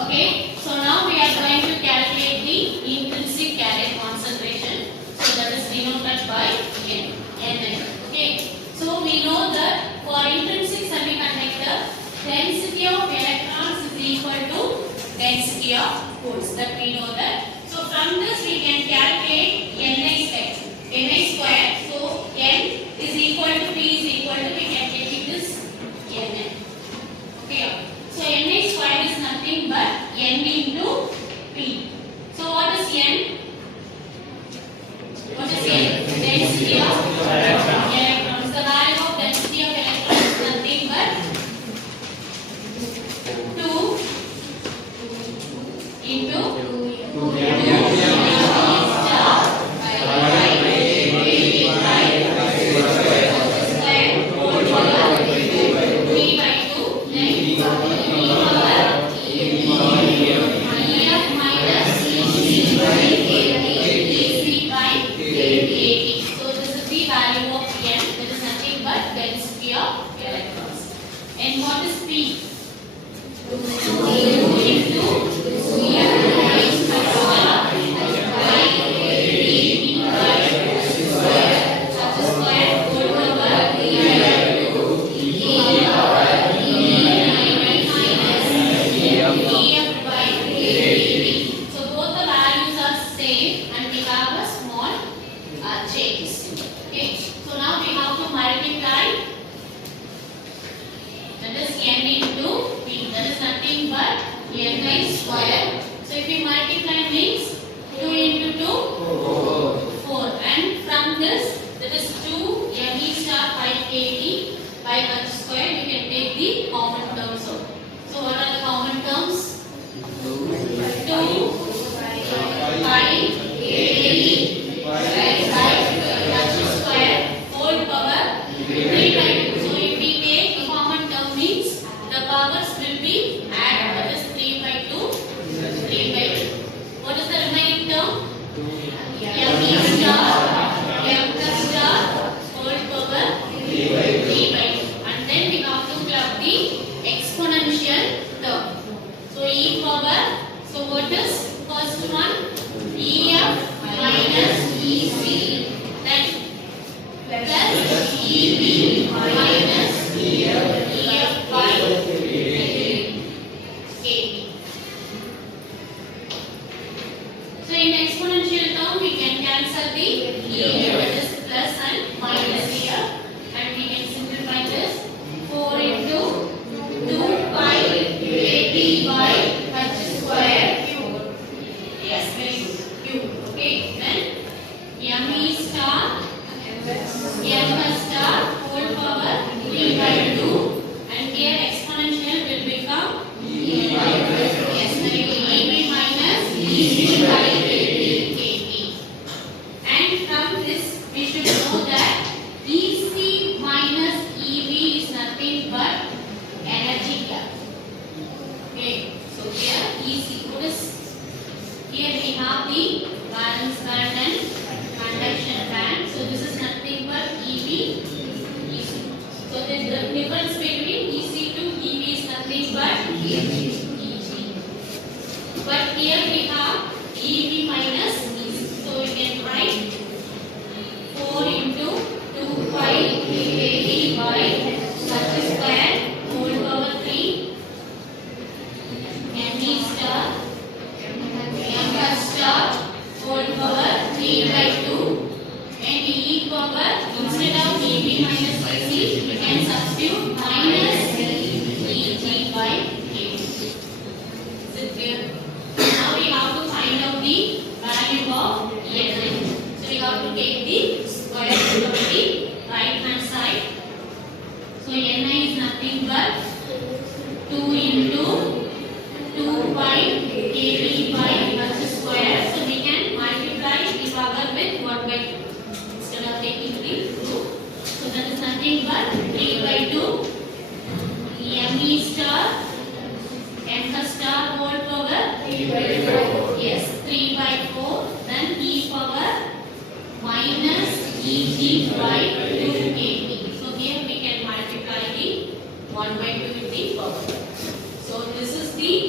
Okay, so now we are going to calculate the intrinsic carrier concentration. So that is denoted by N. Okay, so we know that for intrinsic semiconductor, density of electrons is equal to density of holes. That we know that. So from this we can calculate Ni square. So N is equal to P is equal to, we can take this N. Okay. So Ni square is nothing but N into P. So what is N? What is N? Density of electrons. The value of density of electrons is nothing but 2 into 1 by 2 with the power. So this is the